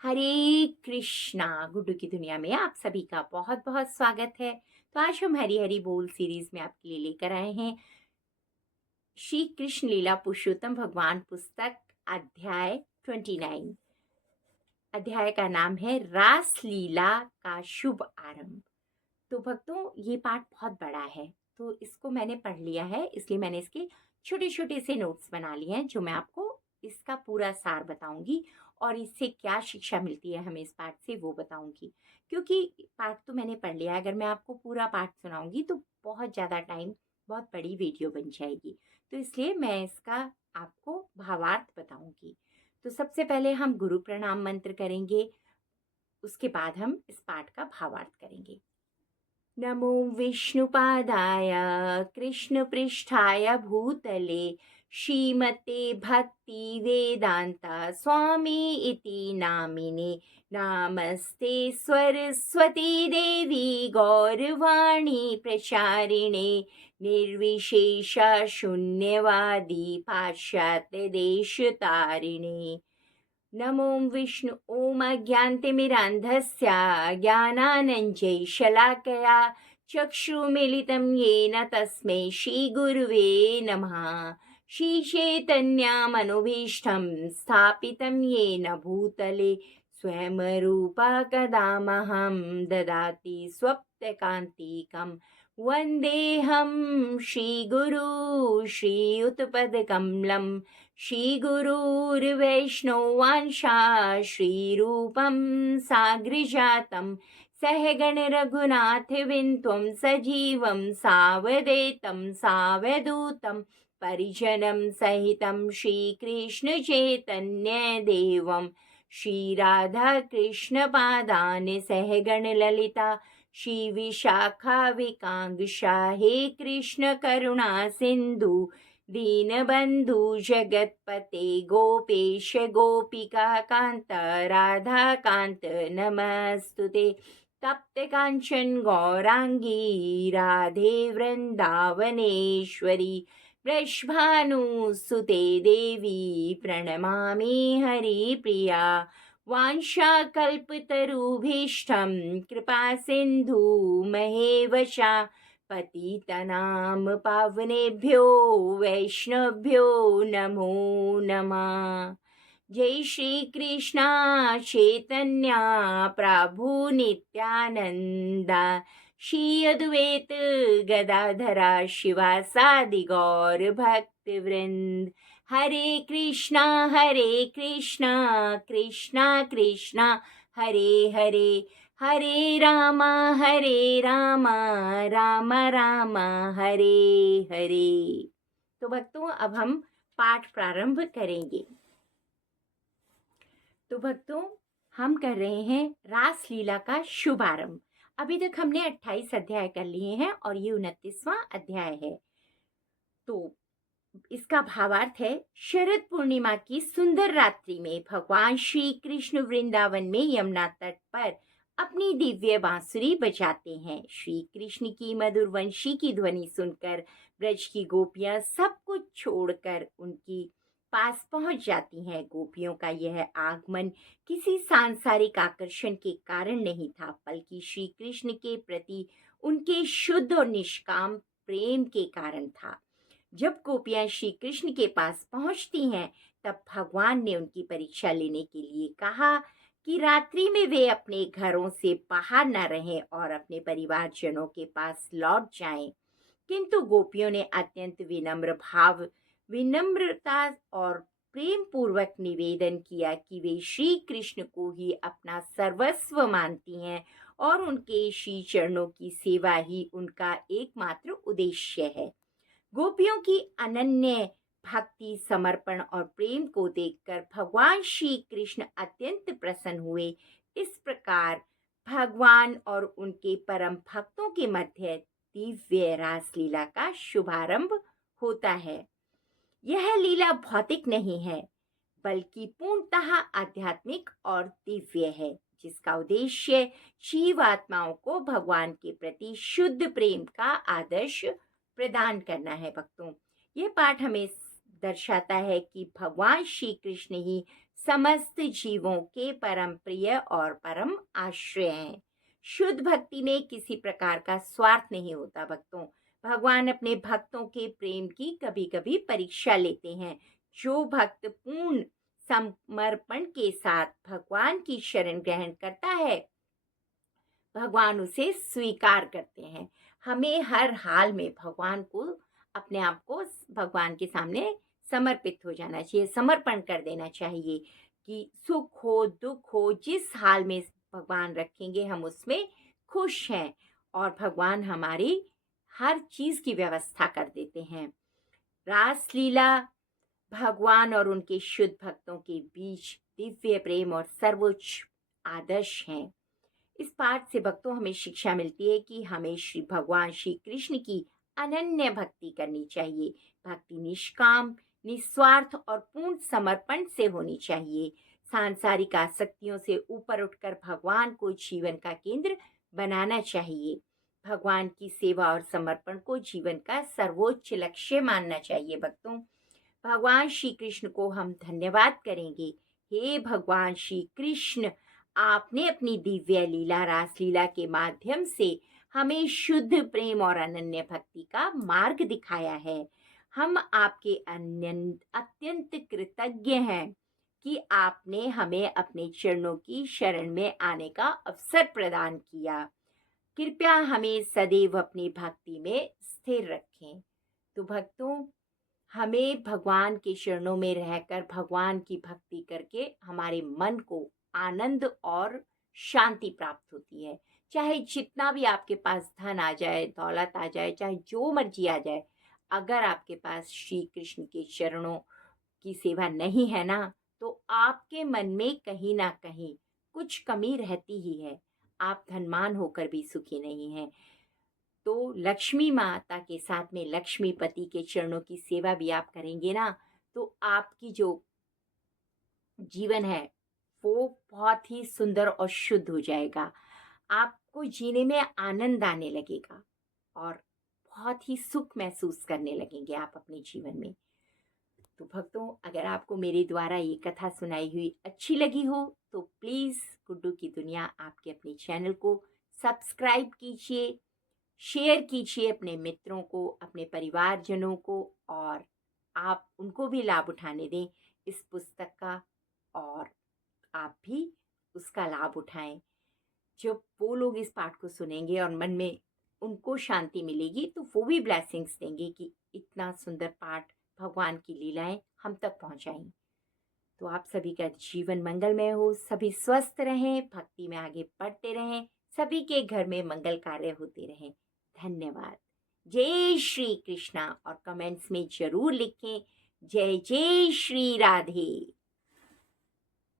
हरे कृष्णा। गुड्डू की दुनिया में आप सभी का बहुत बहुत स्वागत है। तो आज हम हरी हरी बोल सीरीज में आपके लिए लेकर आए हैं श्री कृष्ण लीला पुरुषोत्तम भगवान पुस्तक अध्याय 29। अध्याय का नाम है रास लीला का शुभ आरंभ। तो भक्तों, ये पाठ बहुत बड़ा है, तो इसको मैंने पढ़ लिया है, इसलिए मैंने इसके छोटे छोटे से नोट्स बना लिए हैं जो मैं आपको इसका पूरा सार बताऊंगी और इससे क्या शिक्षा मिलती है हमें इस पाठ से वो बताऊंगी। क्योंकि पाठ तो मैंने पढ़ लिया है, अगर मैं आपको पूरा पाठ सुनाऊंगी तो बहुत ज़्यादा टाइम, बहुत बड़ी वीडियो बन जाएगी। तो इसलिए मैं इसका आपको भावार्थ बताऊंगी। तो सबसे पहले हम गुरु प्रणाम मंत्र करेंगे, उसके बाद हम इस पाठ का भावार्थ करेंगे। नमो विष्णुपादाय कृष्णपृष्ठाय भूतले श्रीमते भक्ति वेदांता स्वामी इति नामिने नमस्ते सरस्वती देवी गौरवाणी प्रचारिणे निर्विशेष शून्यवादी पाश्चात्य देश तारिणे। नमो विष्णु ओम अज्ञानतिमिरान्धस्य ज्ञानानञ्जनशलाकया चक्षुर्मीलितं येन तस्मै श्रीगुरुवे नमः। श्रीचैतन्यमनोभीष्टं स्थापितं येन भूतले स्वयं रूपा कदा मह्यं ददाति स्वप्नकान्तिकं वन्देऽहं श्रीगुरु श्रीयुतपदकमलं। श्रीगुरुर्वैष्णवांशा श्रीरूपं साग्रजातं सहगणरघुनाथविन्त्वं सजीवं सावधेतं सावधूतं परिजनं सहितं श्रीकृष्णचैतन्यदेवं श्रीराधाकृष्णपादान् सहगणललिता श्रीविशाखाविकाङ्क्षा हे कृष्ण करुणा सिन्धु दीनबन्धु जगत्पते गोपेश गोपिका कान्त राधाकान्त नमस्तुते। तप्त काञ्चन गौराङ्गी राधे वृन्दावनेश्वरी वृषभानुसुते देवी प्रणमामि हरिप्रिया। वाञ्छाकल्पतरुभीष्टं कृपा सिन्धु महेवचा पतितनां पावनेभ्यो वैष्णवभ्यो नमो नमः। जय श्री कृष्णा चैतन्य प्रभु नित्यानंद श्री अद्वैत गदाधरा शिवासादि गौर भक्त वृंद। हरे कृष्णा कृष्णा कृष्णा हरे हरे, हरे राम राम राम हरे हरे। तो भक्तों, अब हम पाठ प्रारंभ करेंगे। तो भक्तों, हम कर रहे हैं रास लीला का शुभारंभ। अभी तक हमने 28 अध्याय कर लिए हैं और ये 29वां अध्याय है। तो इसका भावार्थ है, शरद पूर्णिमा की सुंदर रात्रि में भगवान श्री कृष्ण वृंदावन में यमुना तट पर अपनी दिव्य बांसुरी बजाते हैं। श्री कृष्ण की मधुर वंशी की ध्वनि सुनकर ब्रज की गोपियां सब कुछ छोड़कर उनकी पास पहुंच जाती हैं। गोपियों का यह आगमन किसी सांसारिक आकर्षण के कारण नहीं था, बल्कि श्री कृष्ण के प्रति उनके शुद्ध और निष्काम प्रेम के कारण था। जब गोपियां श्री कृष्ण के पास पहुंचती हैं, तब भगवान ने उनकी परीक्षा लेने के लिए कहा कि रात्रि में वे अपने घरों से बाहर न रहें और अपने परिवारजनों के पास लौट जाएं। किंतु गोपियों ने अत्यंत विनम्रता और प्रेम पूर्वक निवेदन किया कि वे श्री कृष्ण को ही अपना सर्वस्व मानती हैं और उनके श्री चरणों की सेवा ही उनका एकमात्र उद्देश्य है। गोपियों की अनन्य भक्ति, समर्पण और प्रेम को देखकर भगवान श्री कृष्ण अत्यंत प्रसन्न हुए। इस प्रकार भगवान और उनके परम भक्तों के मध्य दिव्य रास लीला का शुभारंभ होता है। यह लीला भौतिक नहीं है, बल्कि पूर्णतः आध्यात्मिक और दिव्य है, जिसका उद्देश्य जीवात्माओं को भगवान के प्रति शुद्ध प्रेम का आदर्श प्रदान करना है। भक्तों, ये पाठ हमें दर्शाता है कि भगवान श्री कृष्ण ही समस्त जीवों के परम प्रिय और परम आश्रय हैं। शुद्ध भक्ति में किसी प्रकार का स्वार्थ नहीं होता भक्तों। भगवान अपने भक्तों के प्रेम की कभी कभी परीक्षा लेते हैं। जो भक्त पूर्ण समर्पण के साथ भगवान की शरण ग्रहण करता है, भगवान उसे स्वीकार करते हैं। हमें हर हाल में भगवान को, अपने आप को भगवान के सामने समर्पित हो जाना चाहिए, समर्पण कर देना चाहिए कि सुख हो दुख हो जिस हाल में भगवान रखेंगे हम उसमें खुश हैं, और भगवान हमारी हर चीज की व्यवस्था कर देते हैं। रासलीला भगवान और उनके शुद्ध भक्तों के बीच दिव्य प्रेम और सर्वोच्च आदर्श है। इस पाठ से भक्तों हमें शिक्षा मिलती है कि हमें श्री भगवान श्री कृष्ण की अनन्य भक्ति करनी चाहिए। भक्ति निष्काम, निस्वार्थ और पूर्ण समर्पण से होनी चाहिए। सांसारिक आसक्तियों से ऊपर उठकर भगवान को जीवन का केंद्र बनाना चाहिए। भगवान की सेवा और समर्पण को जीवन का सर्वोच्च लक्ष्य मानना चाहिए। भक्तों, भगवान श्री कृष्ण को हम धन्यवाद करेंगे। हे भगवान श्री कृष्ण, आपने अपनी दिव्य लीला रासलीला के माध्यम से हमें शुद्ध प्रेम और अनन्य भक्ति का मार्ग दिखाया है। हम आपके अत्यंत कृतज्ञ हैं कि आपने हमें अपने चरणों की शरण में आने का अवसर प्रदान किया। कृपया हमें सदैव अपनी भक्ति में स्थिर रखें। तो भक्तों, हमें भगवान के चरणों में रहकर भगवान की भक्ति करके हमारे मन को आनंद और शांति प्राप्त होती है। चाहे जितना भी आपके पास धन आ जाए, दौलत आ जाए, चाहे जो मर्जी आ जाए, अगर आपके पास श्री कृष्ण के चरणों की सेवा नहीं है ना, तो आपके मन में कहीं ना कहीं कुछ कमी रहती ही है। आप धनवान होकर भी सुखी नहीं हैं। तो लक्ष्मी माता के साथ में लक्ष्मीपति के चरणों की सेवा भी आप करेंगे ना, तो आपकी जो जीवन है वो बहुत ही सुंदर और शुद्ध हो जाएगा। आपको जीने में आनंद आने लगेगा और बहुत ही सुख महसूस करने लगेंगे आप अपने जीवन में। तो भक्तों, अगर आपको मेरे द्वारा ये कथा सुनाई हुई अच्छी लगी हो तो प्लीज़ गुड्डू की दुनिया आपके अपने चैनल को सब्सक्राइब कीजिए, शेयर कीजिए अपने मित्रों को, अपने परिवारजनों को, और आप उनको भी लाभ उठाने दें इस पुस्तक का, और आप भी उसका लाभ उठाएं। जब वो लोग इस पाठ को सुनेंगे और मन में उनको शांति मिलेगी तो वो भी ब्लेसिंग्स देंगे कि इतना सुंदर पाठ, भगवान की लीलाएं हम तक पहुंचाई। तो आप सभी का जीवन मंगलमय हो, सभी स्वस्थ रहें, भक्ति में आगे बढ़ते रहें, सभी के घर में मंगल कार्य होते रहें। धन्यवाद। जय श्री कृष्णा, और कमेंट्स में जरूर लिखें जय जय श्री राधे।